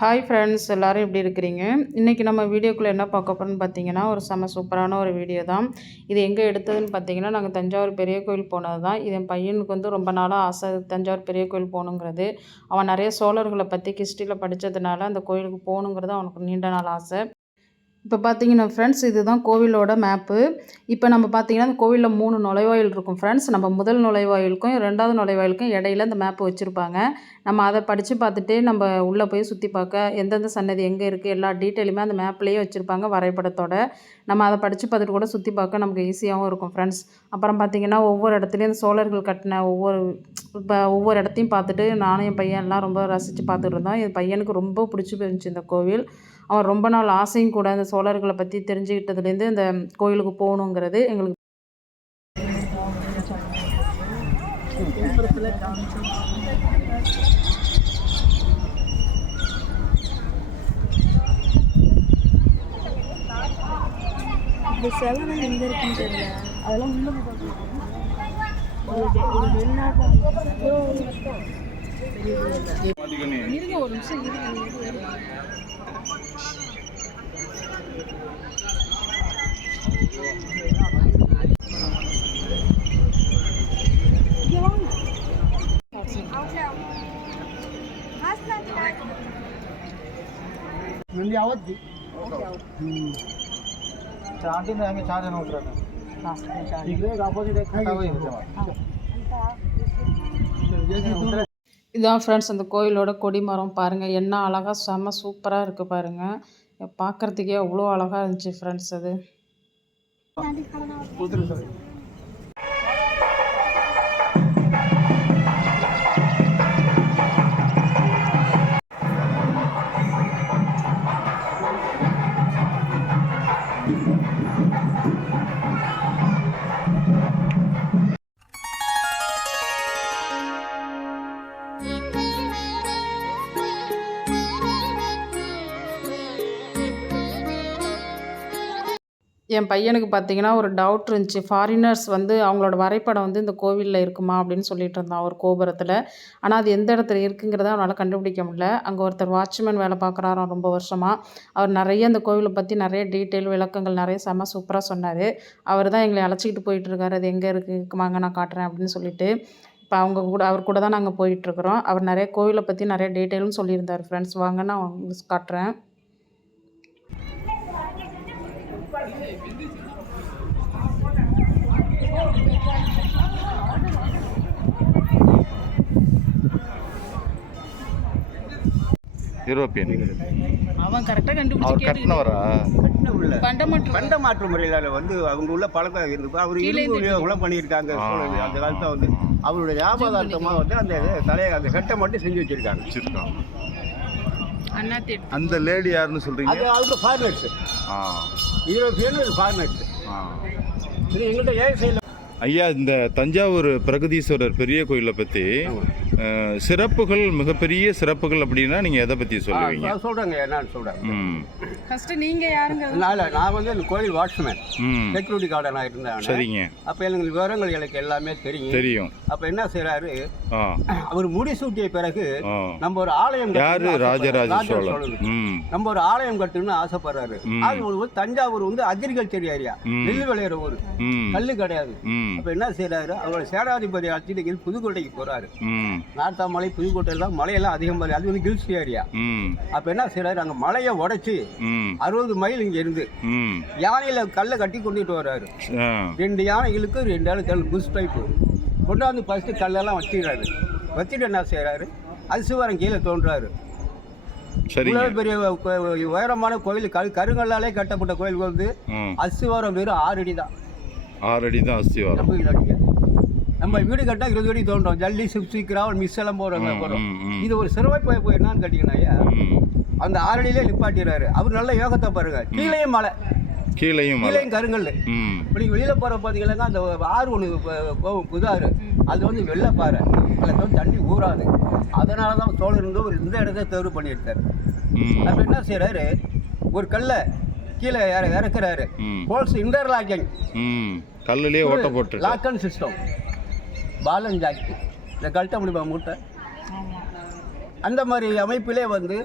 Hi friends, எல்லோரும் எப்படி இருக்கிறீங்க? இன்றைக்கி நம்ம வீடியோக்குள்ளே என்ன பார்க்க போகிறோம்னு பார்த்தீங்கன்னா, ஒரு சூப்பரான ஒரு வீடியோ தான். இது எங்கே எடுத்ததுன்னு பார்த்தீங்கன்னா, நாங்கள் தஞ்சாவூர் பெரிய கோயில் போனது தான். இது என் பையனுக்கு வந்து ரொம்ப நாளாக ஆசை, தஞ்சாவூர் பெரிய கோயில் போகணுங்கிறது. அவன் நிறைய சோழர்களை பற்றி ஹிஸ்ட்ரியில் படித்ததுனால அந்த கோயிலுக்கு போகணுங்கிறது அவனுக்கு நீண்ட நாள் ஆசை. இப்போ பார்த்தீங்கன்னா ஃப்ரெண்ட்ஸ், இதுதான் கோவிலோட மேப்பு. இப்போ நம்ம பார்த்தீங்கன்னா அந்த கோவிலில் 3 நுழைவாயில் இருக்கும் ஃப்ரெண்ட்ஸ். நம்ம முதல் நுழைவாயிலுக்கும் 2வது நுழைவாயிலுக்கும் இடையில இந்த மேப்பு வச்சுருப்பாங்க. நம்ம அதை படித்து பார்த்துட்டு நம்ம உள்ளே போய் சுற்றி பார்க்க எந்தெந்த சன்னதி எங்கே இருக்குது எல்லா டீட்டெயிலுமே அந்த மேப்லேயே வச்சுருப்பாங்க வரைபடத்தோட. நம்ம அதை படித்து பார்த்துட்டு கூட சுற்றி பார்க்க நமக்கு ஈஸியாகவும் இருக்கும் ஃப்ரெண்ட்ஸ். அப்புறம் பார்த்திங்கன்னா ஒவ்வொரு இடத்துலையும் இந்த சோழர்கள் கட்டின ஒவ்வொரு இடத்தையும் பார்த்துட்டு நானும் என் பையன் எல்லாம் ரொம்ப ரசித்து பார்த்துட்டு இருந்தோம். என் பையனுக்கு ரொம்ப பிடிச்சி போயிருந்துச்சு இந்த கோவில். அவன் ரொம்ப நாள் ஆசையும் கூட அந்த சோழர்களை பற்றி தெரிஞ்சுக்கிட்டதுலேருந்து இந்த கோயிலுக்கு போகணுங்கிறது எங்களுக்கு. இந்த சிலை எங்கே இருக்குன்னு தெரியல, அதெல்லாம் உள்ள இருங்க ஒரு நிமிஷம் मंदी आवत थी आंटी ने हमें 4 जन उतरा था इकडे ऑपोजिट एक खड़ा हुई இதான் ஃப்ரெண்ட்ஸ் அந்த கோயிலோட கொடிமரம் பாருங்கள், என்ன அழகாக செம்ம சூப்பராக இருக்குது பாருங்கள். பார்க்குறதுக்கே அவ்வளோ அழகாக இருந்துச்சு ஃப்ரெண்ட்ஸ். அது என் பையனுக்கு பார்த்தீங்கன்னா ஒரு டவுட் இருந்துச்சு. ஃபாரினர்ஸ் வந்து அவங்களோட வரைபடம் வந்து இந்த கோவிலில் இருக்குமா அப்படின்னு சொல்லிட்டு இருந்தான் ஒரு கோபுரத்தில். ஆனால் அது எந்த இடத்துல இருக்குங்கிறத அவனால் கண்டுபிடிக்க முடியல. அங்கே ஒருத்தர் வாட்ச்மேன் வேலை பார்க்குறாராம் ரொம்ப வருஷமாக. அவர் நிறைய இந்த கோவிலை பற்றி நிறைய டீட்டெயில் விளக்கங்கள் நிறைய சூப்பராக சொன்னார். அவர் தான் எங்களை அழைச்சிக்கிட்டு போயிட்டுருக்காரு. அது எங்கே இருக்குது வாங்க நான் காட்டுறேன் அப்படின்னு சொல்லிட்டு. இப்போ அவர் கூட தான் நாங்கள் போயிட்டுருக்குறோம். அவர் நிறைய கோவிலை பற்றி நிறைய டீட்டெயிலும் சொல்லியிருந்தார் ஃப்ரெண்ட்ஸ். வாங்க நான் உங்களுக்கு காட்டுறேன். யூரோப்பியன் அவன் கரெக்டாக கண்டுபிடிச்சு கட்டினவரா? பண்ட மாற்று முறையில் வந்து அவங்க உள்ள பழக்கம் இருக்கு. அவர் இரும்பு பண்ணியிருக்காங்க. அந்த காலத்தில் வந்து அவருடைய ஞாபகார்த்தமாக வந்து அந்த தலையை அந்த கட்டை மட்டும் செஞ்சு வச்சிருக்காங்க. அந்த லேடி யாருன்னு சொல்றீங்க? அது அவங்க ஃபாரினர்ஸ். European foreigners. இது எங்கள்கிட்ட ஏன் செய்யல. ஐயா, இந்த தஞ்சாவூர் பிரகதீஸ்வரர் பெரிய கோயிலை பற்றி சிறப்புகள், மிகப்பெரிய சிறப்புகள் அப்படின்னா நீங்கள் எதை பற்றி சொல்லுவீங்க? சொல்கிறேங்க, என்னன்னு சொல்கிறேன். ஃபஸ்ட்டு நீங்கள் யாருங்க? நான் வந்து இந்த கோயில் வாட்ச்மேன், செக்யூரிட்டி கார்டனாக இருந்தேன். சரிங்க. அப்போ எனக்கு விவரங்கள் எனக்கு எல்லாமே தெரியும். அப்போ என்ன செய்கிறாரு, அவர் முடிசூட்டிய பிறகு நம்ம ஒரு ஆலயம், யாரு? ராஜராஜ சோழன். நம்ம ஒரு ஆலயம் கட்டணும்னு ஆசைப்படுறாரு. அது தஞ்சாவூர் வந்து அக்ரிகல்ச்சர் ஏரியா, நெல் விளையிற ஊர், கல்லு கிடையாது. அப்ப என்ன செய்யறாரு, அவரோட சேனாதிபதி அழைச்சிட்டு புதுக்கோட்டைக்கு போறாரு. நார்த்தாமலை புதுக்கோட்டையில தான் மலையெல்லாம் அதிகம், அது வந்து ஹில்ஸ் ஏரியா. அப்ப என்ன செய்யறாரு, அங்க மலையை உடைச்சு 60 மைல் இங்க இருந்து யானையில கல்லை கட்டி கொண்டுட்டு வர்றாரு. 2 யானைகளுக்கு 2 யானை புஷ் பைப்பு கொண்டாந்து ஃபர்ஸ்ட் கல்லெல்லாம் வச்சுக்கிறாரு. வச்சுட்டு என்ன செய்யறாரு, அசுவரம் கீழே தோன்றாரு. பெரிய உயரமான கோயில், கருங்கல்லாலே கட்டப்பட்ட கோயில் வந்து அசுவரம் வெறும் 6 அடி தான். 6 அடி தான் அஸ்திவாரம். நம்ம வீடு கட்டா 20 அடி தோன்றோம். ஜல்லி சிப்ஸி கிராவல் மிஸ் எல்லாம் போறோம். இது ஒரு சிறுவாய்ப்பு என்னன்னு கேட்டீங்கன்னா, அந்த 6 அடியிலே நிப்பாட்டிடுறாரு. அவர் நல்ல யோகத்தை பாருங்க. கீழேயும் மலை, கீழேயும் கருங்கல். இப்படி வெளியில போற பாத்தீங்கன்னா அந்த ஆறு ஒண்ணு போகும், புதாறு, அது வந்து வெள்ளப்பாறை, அதில் வந்து தண்ணி ஊறாது. அதனாலதான் சோழர் இந்த இடத்த தேர்வு பண்ணியிருக்காரு. அப்ப என்ன செய்யறாரு, ஒரு கல்லை கீழே இறக்குறாரு. ஹோல்ஸ் இன்டர்லாக்கிங், கல்லுலயே ஓட்ட போட்டு லாக்கன் சிஸ்டம், பாலன் ஜாக்கி, இந்த கல்ட்ட முடியுமா மூட்டை, அந்த மாதிரி அமைப்பிலே வந்து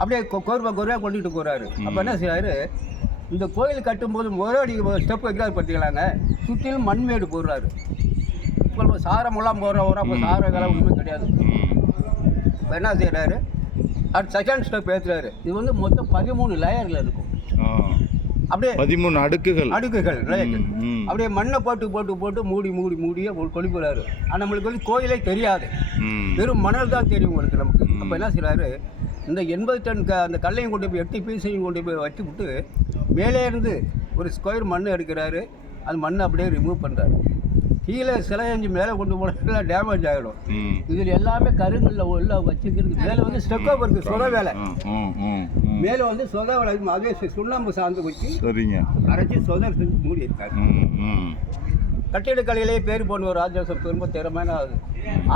அப்படியே கோர்வையாக கொண்டுகிட்டு போகிறாரு. அப்போ என்ன செய்கிறாரு, இந்த கோயில் கட்டும்போது முதலடி ஸ்டெப் வைக்கிறாரு பார்த்தீங்களாங்க, சுற்றிலும் மண்மேடு போடுறாரு. இப்போ சாரமெல்லாம் போடுறவரை அப்போ சாரம் இதெல்லாம் ஒன்றுமே கிடையாது. இப்போ என்ன செய்கிறாரு, அடுத்த செகண்ட் ஸ்டெப் ஏற்றுறாரு. இது வந்து மொத்தம் 13 லேயரில் இருக்கும். அப்படியே 13 அடுக்குகள் அப்படியே மண்ணை போட்டு மூடியே கொழுப்புறாரு. ஆனால் நம்மளுக்கு வந்து கோயிலே தெரியாது, வெறும் மணல் தான் தெரியும் உங்களுக்கு நமக்கு. அப்போ என்ன செய்கிறாரு, இந்த 80 டன் அந்த கல்லையும் கொண்டு போய் 8 பீஸையும் கொண்டு போய் வச்சு விட்டு மேலே இருந்து ஒரு ஸ்கொயர் மண் எடுக்கிறாரு. அந்த மண்ணை அப்படியே ரிமூவ் பண்ணுறாரு. கீழே சிலை செஞ்சு மேலே கொண்டு போனால் டேமேஜ் ஆகிடும். இதில் எல்லாமே கருங்கல்ல உள்ள வச்சுக்கிறது. மேலே வந்து ஸ்டெக்கப் இருக்குது, சொத வேலை. மேலே வந்து சொத வேலை அதே சுண்ணாம்பு சார்ந்து வச்சு அரைச்சி சொத செஞ்சு மூடி இருக்காரு. கட்டிடக்கலையிலே பேர் போன ஒரு ராஜேஸ்வர் ரொம்ப திறமையான ஆகுது.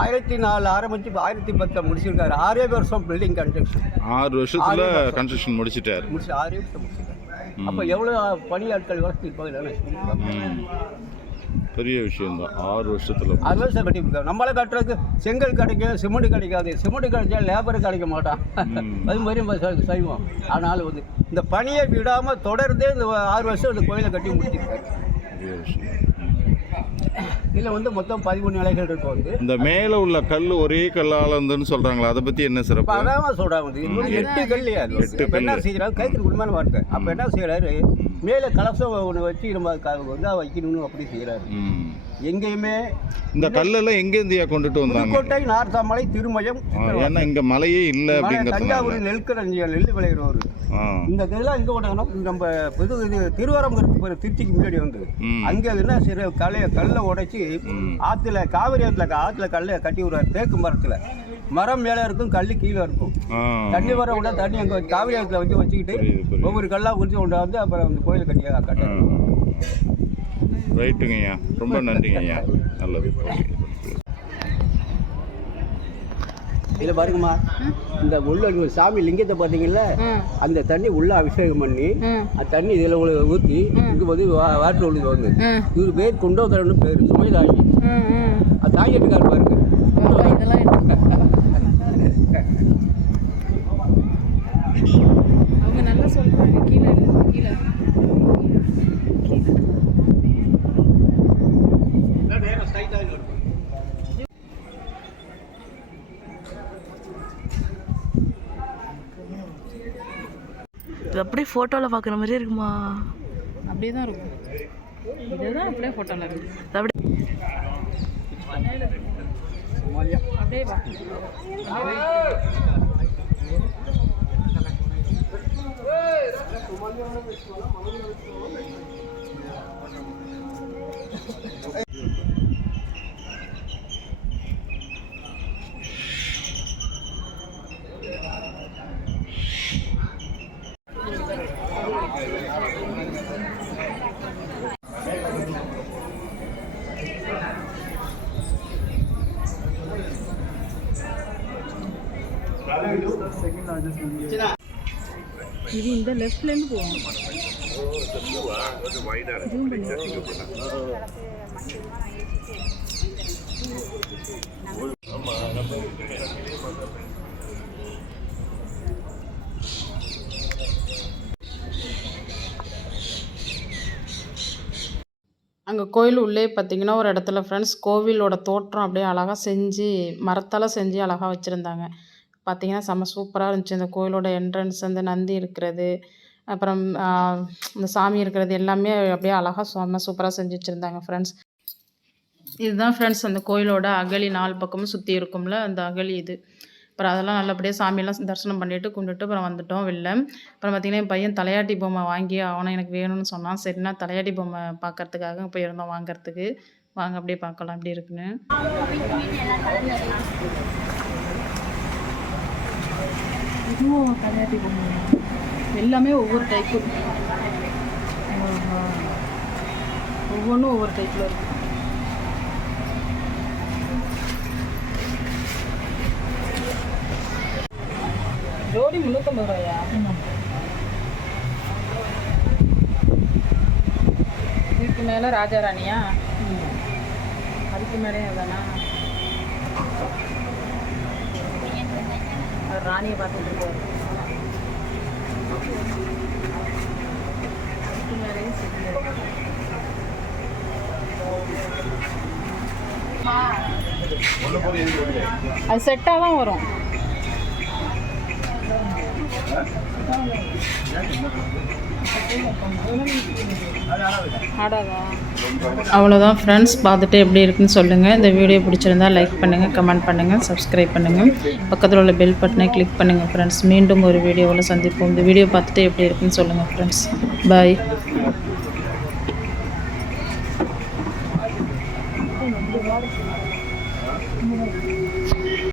1004 ஆரம்பிச்சு 1010 முடிச்சிருக்காரு. 6 வருஷம் பில்டிங் கன்ஸ்ட்ரக்ஷன். 6 வருஷத்துல கன்ஸ்ட்ரக்ஷன் முடிச்சிட்டாரு. 6 வருஷம் முடிச்சிட்டாரு. அப்போ எவ்வளோ பணியாட்கள் வளர்த்து பெரிய விஷயம் தான். 6 வருஷத்தில் 6 வருஷம் கட்டியிருக்காரு. நம்மளே கட்டுறதுக்கு செங்கல் கிடைக்கும், சிமெண்ட் கிடைக்காது. சிமெண்ட் கிடைச்சா லேபர் கிடைக்க மாட்டான். அது மாதிரி செய்வோம். அதனால் வந்து இந்த பணியை விடாமல் தொடர்ந்தே இந்த 6 வருஷம் இந்த கோயிலை கட்டி முடிச்சிருக்காரு. இதில் வந்து மொத்தம் 13 நிலைகள் இருக்கும். வந்து இந்த மேலே உள்ள கல் ஒரே கல்லால் இருந்துன்னு சொல்கிறாங்களா, அதை பற்றி என்ன சிறப்பு? அதான் சொல்கிறாங்க, இது வந்து 8 கல். அது என்ன செய்கிறாங்க, கைக்கு உண்மையான வார்த்தை. அப்போ என்ன செய்கிறாரு, மேலே கலசம் ஒன்று வச்சு நம்ம வந்து வைக்கணும்னு அப்படி செய்கிறாரு. எங்கேயுமே இந்த கல்லெல்லாம் எங்கேருந்தியா கொண்டுட்டு வந்தாங்க? புதுக்கோட்டை, நார்த்தாமலை, திருமயம். ஏன்னா இங்கே மலையே இல்லை அப்படிங்கிற தஞ்சாவூர் நெல் விளையிறவர். இந்த இதெல்லாம் இங்கே கொண்டாங்கன்னா நம்ம இது திருவரம்புக்கு திருச்சிக்கு முன்னாடி வந்து அங்கே என்ன சிறு கல்லை உடைச்சி ஆற்றுல, காவிரி ஆற்றுல கல்லை கட்டி விடுறாரு. தேக்கு மரம் மேலே இருக்கும், கல் கீழே இருக்கும். தண்ணி வர விட தண்ணி அங்கே காவிரி ஆற்றுல வச்சுக்கிட்டு ஒவ்வொரு கல்லாக உறிச்சி கொண்டாந்து அப்புறம் அந்த கோயிலை கட்ட. ரைட்டுங்க ஐயா, ரொம்ப நன்றிங்க ஐயா, நல்லது. இதில் பாருங்கம்மா, இந்த உள்ள சாமி லிங்கத்தை பார்த்தீங்கல்ல, அந்த தண்ணி உள்ள அபிஷேகம் பண்ணி அந்த தண்ணி இதில் ஊற்றி இங்கே வந்து வாட்டர் ஒழுங்கு வந்து இவர் பேர் குண்டோதரன்னு பேர், சுமை தாங்கி. அது தாங்கிட்டுக்காரு பாருங்க. அவங்க நல்லா சொல்றாங்க. கீழே கீழே இது அப்படியே ஃபோட்டோவில் பார்க்குற மாதிரியே இருக்குமா? அப்படியே தான் இருக்கும். இதுதான் அப்படியே ஃபோட்டோவில் இருக்குது. அப்படியே வா. இது இந்த லெஃப்ட்லேருந்து போகணும். அங்கே கோயில் உள்ளே பார்த்தீங்கன்னா ஒரு இடத்துல ஃப்ரெண்ட்ஸ் கோவிலோட தோற்றம் அப்படியே அழகாக செஞ்சு மரத்தால் செஞ்சு அழகாக வச்சுருந்தாங்க. பார்த்தீங்கன்னா செம்ம சூப்பராக இருந்துச்சு. அந்த கோயிலோட என்ட்ரன்ஸ், அந்த நந்தி இருக்கிறது, அப்புறம் இந்த சாமி இருக்கிறது எல்லாமே அப்படியே அழகாக செம்ம சூப்பராக செஞ்சு வச்சுருந்தாங்க ஃப்ரெண்ட்ஸ். இதுதான் ஃப்ரெண்ட்ஸ் அந்த கோயிலோட அகழி. 4 பக்கமும் சுற்றி இருக்கும்ல அந்த அகழி இது. அப்புறம் அதெல்லாம் நல்லபடியாக சாமியெல்லாம் தரிசனம் பண்ணிவிட்டு கும்பிட்டுட்டு அப்புறம் வந்துட்டோம் வெளில. அப்புறம் பார்த்திங்கன்னா என் பையன் தலையாட்டி பொம்மை வாங்கி அவனை எனக்கு வேணும்னு சொன்னான். சரினா தலையாட்டி பொம்மை பார்க்கறதுக்காக போயிருந்தோம் வாங்கிறதுக்கு. வாங்க அப்படியே பார்க்கலாம் எப்படி இருக்குன்னு. இதுவும் தலையாட்டி பொம்மை எல்லாமே ஒவ்வொரு டைப்பு, ஒவ்வொன்றும் ஒவ்வொரு டைப்பில் இருக்குது. ஜோடி 350 ரூபாயா? இதுக்கு மேலே ராஜாராணியா? அதுக்கு மேலே எவ்வளோண்ணா? ராணியை பார்த்துட்டு இருக்காரு. அது செட்டாக தான் வரும். அவ்வளோதான் ஃப்ரெண்ட்ஸ், பார்த்துட்டு எப்படி இருக்குன்னு சொல்லுங்கள். இந்த வீடியோ பிடிச்சிருந்தால் லைக் பண்ணுங்கள், கமெண்ட் பண்ணுங்கள், சப்ஸ்கிரைப் பண்ணுங்கள், பக்கத்தில் உள்ள பெல் பட்டனை கிளிக் பண்ணுங்கள் ஃப்ரெண்ட்ஸ். மீண்டும் ஒரு வீடியோவில் சந்திப்போம். இந்த வீடியோ பார்த்துட்டு எப்படி இருக்குன்னு சொல்லுங்கள் ஃப்ரெண்ட்ஸ். பாய்.